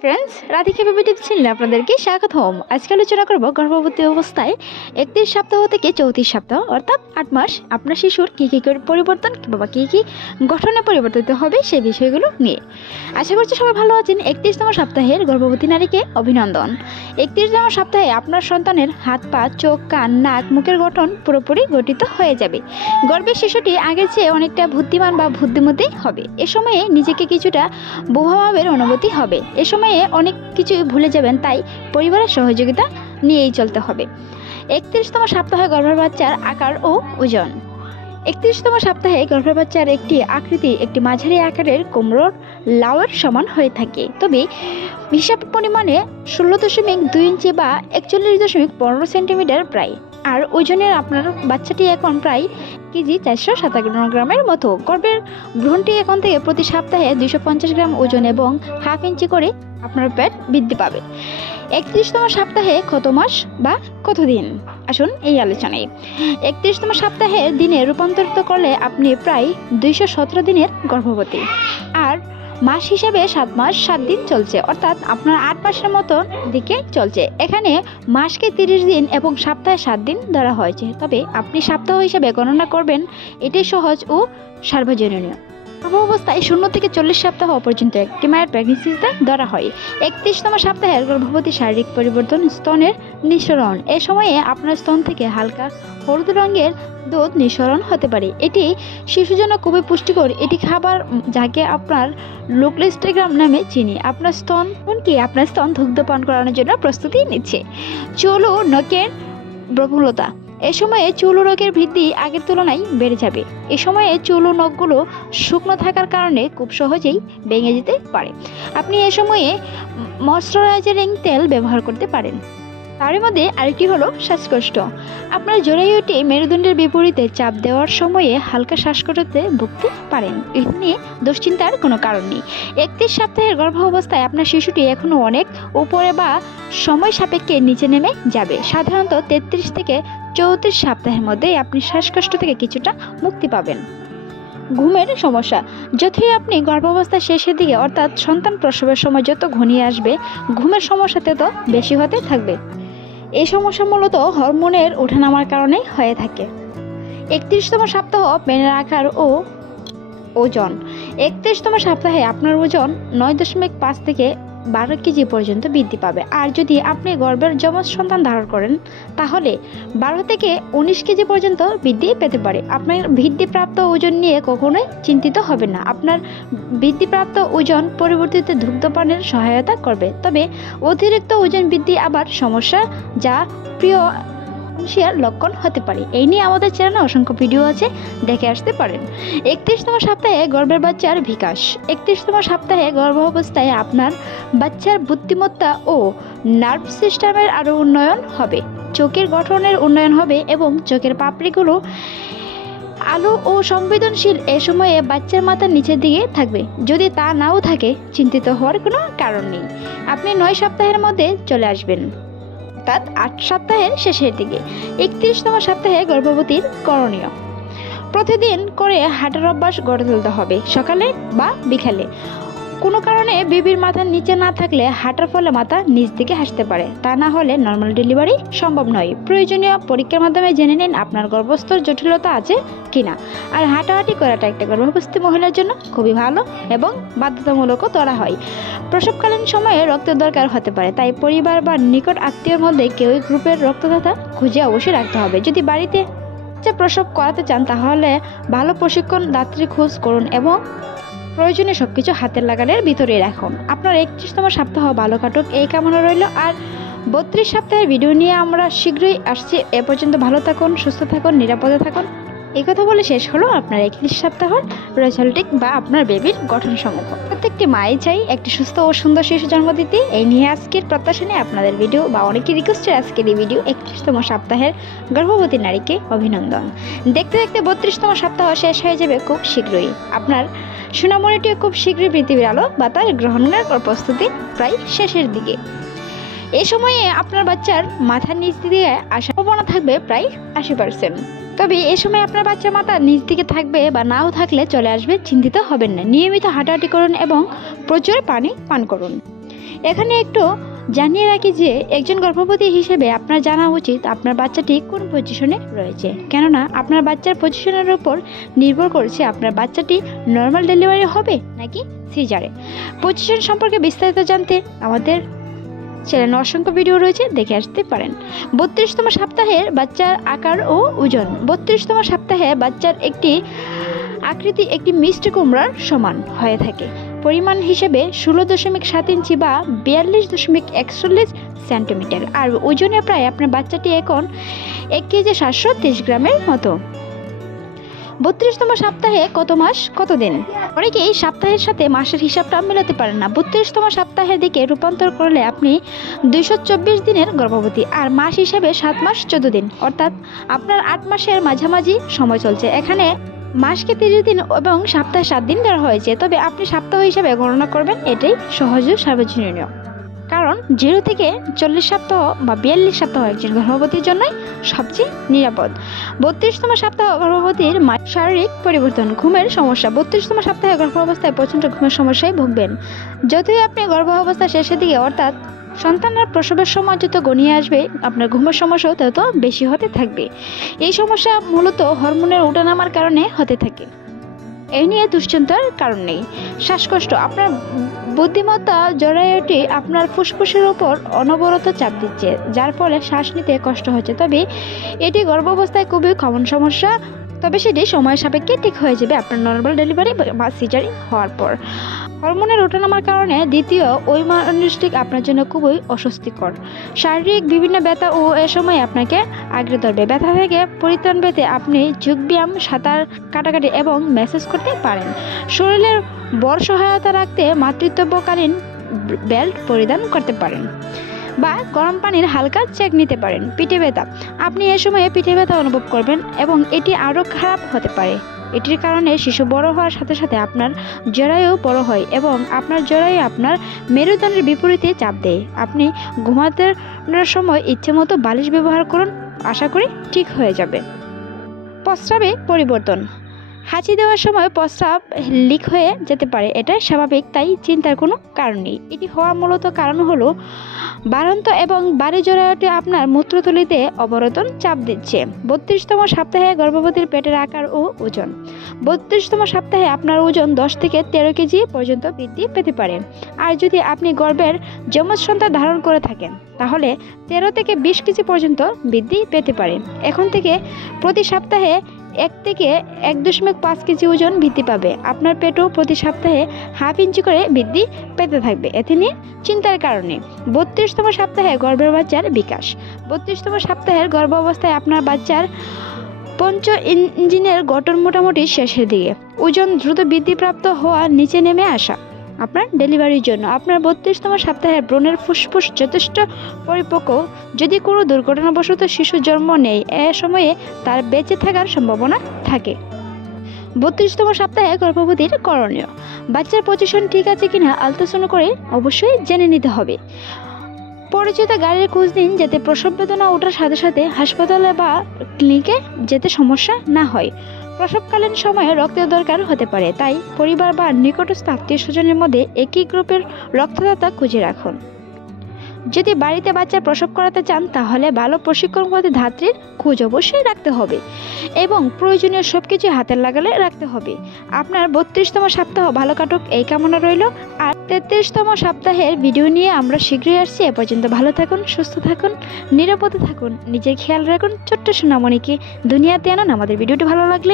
Friends, Radhika baby tips চ্যানেলে আপনাদেরকে স্বাগতম। আজকে আলোচনা করব গর্ভবতী অবস্থায় 31 সপ্তাহ থেকে 34 সপ্তাহ অর্থাৎ 8 মাস আপনার শিশুর কী কী পরিবর্তন বা কী কী গঠনে পরিবর্তিত হবে সেই বিষয়গুলো নিয়ে। আশা করছি সবাই ভালো আছেন। 31তম সপ্তাহের গর্ভবতী নারীকে অভিনন্দন। 31তম সপ্তাহে আপনার সন্তানের হাত পা, চোখ, কান, নাক, মুখের গঠন পুরোপুরি গঠিত হয়ে যাবে। গর্ভের শিশুটি আগের চেয়ে অনেকটা বুদ্ধিমান বা বুদ্ধিমতী হবে। এ সময়ে নিজেকে কিছুটা বোঝাভাবের অনুভূতি হবে। এ সময়ে অনেক কিছু ভুলে যাবেন, তাই পরিবারের সহযোগিতা নিয়েই চলতে হবে। 31তম সপ্তাহে গর্ভের বাচ্চার আকার ও ওজন। 31তম সপ্তাহে গর্ভের বাচ্চার একটি মাঝারি আকারের কুমড়োর লাউয়ের সমান হয়ে থাকে, তবে হিসাব পরিমাণে 16.2 ইঞ্চি বা 41.15 সেন্টিমিটার প্রায়। আর ওজনের আপনার বাচ্চাটি এখন প্রায় কেজি 457 গ্রামের মতো। গর্ভের ভ্রূণটি এখন থেকে প্রতি সপ্তাহে 250 গ্রাম ওজন এবং হাফ ইঞ্চি করে আপনার পেট বৃদ্ধি পাবে। 31তম সপ্তাহে কত মাস বা কত দিন, আসুন এই আলোচনায়। 31তম সপ্তাহে দিনে রূপান্তরিত করলে আপনি প্রায় 217 দিনের গর্ভবতী। আর মাস হিসেবে 7 মাস 7 দিন চলছে, অর্থাৎ আপনার 8 মাসের মতো দিকে চলছে। এখানে মাসকে 30 দিন এবং সপ্তাহে 7 দিন ধরা হয়েছে, তবে আপনি সপ্তাহ হিসেবে গণনা করবেন, এটাই সহজ ও সার্বজনীয়। গর্ভাবস্থায় 0 থেকে 40 সপ্তাহ পর্যন্ত একটি মায়ের প্রেগনেন্সিতে ধরা হয়। 31তম সপ্তাহের গর্ভবতী শারীরিক পরিবর্তন, স্তনের নিঃসরণ। এ সময়ে আপনার স্তন থেকে হালকা হলুদ রঙের দুধ নিঃসরণ হতে পারে। এটি শিশুর জন্য খুবই পুষ্টিকর। এটি খাবার যাকে আপনার লোকলিস্টোগ্রাম নামে চিনি। আপনার স্তন দুগ্ধ পান করানোর জন্য প্রস্তুতি নিচ্ছে। চুল ও নখের প্রফুল্লতা। এ সময়ে চুল ও নখের বৃদ্ধি আগের তুলনায় বেড়ে যাবে। এ সময়ে চুল ও নখগুলো শুকনো থাকার কারণে খুব সহজেই ভেঙে যেতে পারে। আপনি এ সময়ে ময়শ্চারাইজিং তেল ব্যবহার করতে পারেন। তার মধ্যে আরেকটি হলো শ্বাসকষ্ট। আপনার জরায়ুটি মেরুদণ্ডের বিপরীতে চাপ দেওয়ার সময়ে হালকা শ্বাসকষ্টতে ভুগতে পারেন। এ নিয়ে দুশ্চিন্তার কোনো কারণ নেই। 31 সপ্তাহের গর্ভাবস্থায় আপনার শিশুটি এখনও অনেক উপরে বা সময় সাপেক্ষে নিচে নেমে যাবে। সাধারণত 33 থেকে 34 সপ্তাহের মধ্যে আপনি শ্বাসকষ্ট থেকে কিছুটা মুক্তি পাবেন। ঘুমের সমস্যা। যতই আপনি গর্ভাবস্থার শেষের দিকে অর্থাৎ সন্তান প্রসবের সময় যত ঘনিয়ে আসবে, ঘুমের সমস্যা তত বেশি হতে থাকবে। এই সমস্যা মূলত হরমোনের ওঠানামার কারণে হয়ে থাকে। 31তম সপ্তাহ পেটের আকার ও ওজন। 31তম সপ্তাহে আপনার ওজন 9.5 থেকে 12 কেজি পর্যন্ত বৃদ্ধি পাবে। আর যদি আপনি গর্ভের যমজ সন্তান ধারণ করেন, তাহলে 12 থেকে 19 কেজি পর্যন্ত বৃদ্ধি পেতে পারে। আপনার বৃদ্ধিপ্রাপ্ত ওজন নিয়ে কখনোই চিন্তিত হবেন না। আপনার বৃদ্ধিপ্রাপ্ত ওজন পরিবর্তিত দুগ্ধপানের সহায়তা করবে, তবে অতিরিক্ত ওজন বৃদ্ধি আবার সমস্যা, যা প্রিয় লক্ষণ হতে পারে। এই নিয়ে আমাদের চ্যানেলে অসংখ্য ভিডিও আছে, দেখে আসতে পারেন। 31তম সপ্তাহে গর্ভের বাচ্চার বিকাশ। 31তম সপ্তাহে গর্ভাবস্থায় আপনার বাচ্চার বুদ্ধিমত্তা ও নার্ভ সিস্টেমের আরও উন্নয়ন হবে। চোখের গঠনের উন্নয়ন হবে এবং চোখের পাপড়িগুলো আলো ও সংবেদনশীল। এ সময়ে বাচ্চার মাথার নিচের দিকে থাকবে। যদি তা নাও থাকে, চিন্তিত হওয়ার কোনো কারণ নেই। আপনি 9 সপ্তাহের মধ্যে চলে আসবেন, অর্থাৎ 8 সপ্তাহের শেষের দিকে। 31তম সপ্তাহে গর্ভবতীর করণীয়। প্রতিদিন করে হাঁটার অভ্যাস গড়ে তুলতে হবে, সকালে বা বিকালে। কোনো কারণে বেবির মাথার নিচে না থাকলে হাঁটার ফলে মাথা নিচ দিকে আসতে পারে, তা না হলে নর্মাল ডেলিভারি সম্ভব নয়। প্রয়োজনীয় পরীক্ষার মাধ্যমে জেনে নিন আপনার গর্ভস্থর জটিলতা আছে কিনা। আর হাঁটাহাঁটি করাটা একটা গর্ভবতী মহিলার জন্য খুবই ভালো এবং বাধ্যতামূলকও ধরা হয়। প্রসবকালীন সময়ে রক্তের দরকার হতে পারে, তাই পরিবার বা নিকট আত্মীয়র মধ্যে কেউই গ্রুপের রক্তদাতা খুঁজে অবশ্যই রাখতে হবে। যদি বাড়িতে প্রসব করাতে চান, তাহলে ভালো প্রশিক্ষণ দাত্রী খোঁজ করুন এবং প্রয়োজনে সবকিছু হাতের লাগানের ভিতরে রাখুন। আপনার 31তম সপ্তাহ ভালো কাটুক এই কামনা রইল। আর 32 সপ্তাহের ভিডিও নিয়ে আমরা শীঘ্রই আসছি। এ পর্যন্ত ভালো থাকুন, সুস্থ থাকুন, নিরাপদে থাকুন। এই কথা বলে শেষ হলো আপনার 31 সপ্তাহের রেজাল্টিক বা আপনার বেবির গঠন সমূহ। প্রত্যেকটি মাই চাই একটি সুস্থ ও সুন্দর শিশু জন্ম দিতে। এই নিয়ে আজকের প্রত্যাশা নিয়ে আপনাদের ভিডিও বা অনেকের রিকোয়েস্টের আজকের এই ভিডিও। 31তম সপ্তাহের গর্ভবতী নারীকে অভিনন্দন। দেখতে দেখতে 32তম সপ্তাহ শেষ হয়ে যাবে খুব শীঘ্রই। আপনার সোনামণিটিও খুব শীঘ্রই পৃথিবীর আলো বাতাস গ্রহণের প্রস্তুতি প্রায় শেষের দিকে। এই সময়ে আপনার বাচ্চার মাথার নিচ দিয়ে আসার সম্ভাবনা থাকবে প্রায় 80%। তবে এই সময় আপনার বাচ্চার মাথা নিচ দিকে থাকবে বা নাও থাকলে চলে আসবে, চিন্তিত হবেন না। নিয়মিত হাঁটাহাঁটি করুন এবং প্রচুর পানি পান করুন। এখানে একটু জানিয়ে রাখি যে একজন গর্ভবতী হিসেবে আপনার জানা উচিত আপনার বাচ্চাটি কোন পজিশনে রয়েছে, কেননা আপনার বাচ্চার পজিশনের উপর নির্ভর করছে আপনার বাচ্চাটি নর্মাল ডেলিভারি হবে নাকি সিজারে। পজিশন সম্পর্কে বিস্তারিত জানতে আমাদের চ্যানেলে অসংখ্য ভিডিও রয়েছে, দেখে আসতে পারেন। 32তম সপ্তাহের বাচ্চার আকার ও ওজন। 32তম সপ্তাহে বাচ্চার আকৃতি একটি মিষ্টি কুমড়ার সমান হয়ে থাকে। পরিমাণ হিসেবে 16.7 ইঞ্চি বা 42.41 সেন্টিমিটার, আর ওজনে প্রায় আপনার বাচ্চাটি এখন 1 কেজি 730 গ্রামের মতো। 32তম সপ্তাহে কত মাস কত দিন? অনেকেই সপ্তাহের সাথে মাসের হিসাবটা মেলাতে পারেন না। 32তম সপ্তাহের দিকে রূপান্তর করলে আপনি 224 দিনের গর্ভবতী, আর মাস হিসেবে 7 মাস 14 দিন, অর্থাৎ আপনার 8 মাসের মাঝামাঝি সময় চলছে। এখানে মাসকে 30 দিন এবং সপ্তাহে 7 দিন ধরা হয়েছে, তবে আপনি সপ্তাহ হিসাবে গণনা করবেন, এটাই সহজ ও সার্বজনীয়। কারণ 0 থেকে 40 সপ্তাহ বা 42 সপ্তাহ একজন গর্ভবতীর জন্যই সবচেয়ে নিরাপদ। 32তম সপ্তাহ গর্ভবতীর শারীরিক পরিবর্তন। ঘুমের সমস্যা। 32তম সপ্তাহে গর্ভাবস্থায় প্রচণ্ড ঘুমের সমস্যায় ভুগবেন। যতই আপনি গর্ভাবস্থার শেষের দিকে অর্থাৎ সন্তানের প্রসবের সময় যত গনিয়ে আসবে, আপনার ঘুমের সমস্যাও তত বেশি হতে থাকবে। এই সমস্যা মূলত হরমোনের ওঠানামার কারণে হতে থাকে। এই নিয়ে দুশ্চিন্তার কারণ নেই। শ্বাসকষ্ট। আপনার বুদ্ধিমত্তা জরায়ুটি আপনার ফুসফুসের উপর অনবরত চাপ দিচ্ছে, যার ফলে শ্বাস নিতে কষ্ট হচ্ছে। তবে এটি গর্ভাবস্থায় খুবই কমন সমস্যা, তবে সেটি সময় সাপেক্ষে ঠিক হয়ে যাবে আপনার নর্মাল ডেলিভারি বা সিজারিং হওয়ার পর। হরমোনের ওঠানামার কারণে দ্বিতীয় ঐমানসিক আপনার জন্য খুবই অস্বস্তিকর। শারীরিক বিভিন্ন ব্যথা ও এ সময় আপনাকে আঁকড়ে ধরবে। ব্যথা থেকে পরিত্রাণ পেতে আপনি যোগব্যায়াম, সাঁতার কাটাকাটি এবং ম্যাসাজ করতে পারেন। শরীরের বড় সহায়তা রাখতে মাতৃত্বকালীন বেল্ট পরিধান করতে পারেন বা গরম পানির হালকা চেক নিতে পারেন। পিঠে ব্যথা। আপনি এ সময়ে পিঠে ব্যথা অনুভব করবেন এবং এটি আরও খারাপ হতে পারে। এটির কারণে শিশু বড় হওয়ার সাথে সাথে আপনার জরায়ু বড় হয় এবং আপনার জরায়ু আপনার মেরুদণ্ডের বিপরীতে চাপ দেয়। আপনি ঘুমাতে সময় ইচ্ছেমতো বালিশ ব্যবহার করুন, আশা করি ঠিক হয়ে যাবে। প্রস্রাবে পরিবর্তন। হাঁচি দেওয়ার সময় প্রস্রাব লিক হয়ে যেতে পারে, এটা স্বাভাবিক, তাই চিন্তার কোনো কারণ নেই। এটি হওয়ার মূলত কারণ হলো বাড়ন্ত এবং বাড়ি জরায়ুটি আপনার মূত্রথলিতে অবরোধন চাপ দিচ্ছে। 32তম সপ্তাহে গর্ভবতীর পেটের আকার ও ওজন। 32তম সপ্তাহে আপনার ওজন 10 থেকে 13 কেজি পর্যন্ত বৃদ্ধি পেতে পারে, আর যদি আপনি গর্ভের যমজ সন্তান ধারণ করে থাকেন তাহলে 13 থেকে 20 কেজি পর্যন্ত বৃদ্ধি পেতে পারে। এখন থেকে প্রতি সপ্তাহে 1 থেকে 1.5 কেজি ওজন বৃদ্ধি পাবে। আপনার পেটও প্রতি সপ্তাহে হাফ ইঞ্চি করে বৃদ্ধি পেতে থাকবে, এতে নিয়ে চিন্তার কারণে। 32তম সপ্তাহে গর্ভের বাচ্চার বিকাশ। 32তম সপ্তাহের গর্ভাবস্থায় আপনার বাচ্চার পঞ্চ ইঞ্জিনের গঠন মোটামুটি শেষের দিকে। ওজন দ্রুত বৃদ্ধিপ্রাপ্ত হওয়া, নিচে নেমে আসা। আপনার ডেলিভারির জন্য আপনার 32তম সপ্তাহের ব্রণের ফুসফুস যথেষ্ট পরিপক্ক। যদি কোনো দুর্ঘটনাবশত শিশু জন্ম নেয়, এ সময়ে তার বেঁচে থাকার সম্ভাবনা থাকে। 32তম সপ্তাহে গর্ভবতীর করণীয়। বাচ্চার পজিশন ঠিক আছে কিনা আলট্রাসাউন্ড করে অবশ্যই জেনে নিতে হবে। পরিচিত গাড়ির খোঁজ নিন, যাতে প্রসব বেদনা ওঠার সাথে সাথে হাসপাতালে বা ক্লিনিকে যেতে সমস্যা না হয়। প্রসবকালীন সময়ে রক্তের দরকার হতে পারে, তাই পরিবার বা নিকটস্থ আত্মীয় স্বজনের মধ্যে একই গ্রুপের রক্তদাতা খুঁজে রাখুন। যদি বাড়িতে বাচ্চা প্রসব করাতে চান তাহলে ভালো প্রশিক্ষণপ্রাপ্ত ধাত্রীর খোঁজ অবশ্যই রাখতে হবে এবং প্রয়োজনীয় সবকিছু হাতের নাগালে রাখতে হবে। আপনার 32তম সপ্তাহ ভালো কাটুক এই কামনা রইল। আর 33তম সপ্তাহের ভিডিও নিয়ে আমরা শীঘ্রই আসছি। এ পর্যন্ত ভালো থাকুন, সুস্থ থাকুন, নিরাপদে থাকুন, নিজের খেয়াল রাখুন। ছোট্ট সোনামণিকে দুনিয়াতে আনুন। আমাদের ভিডিওটি ভালো লাগলে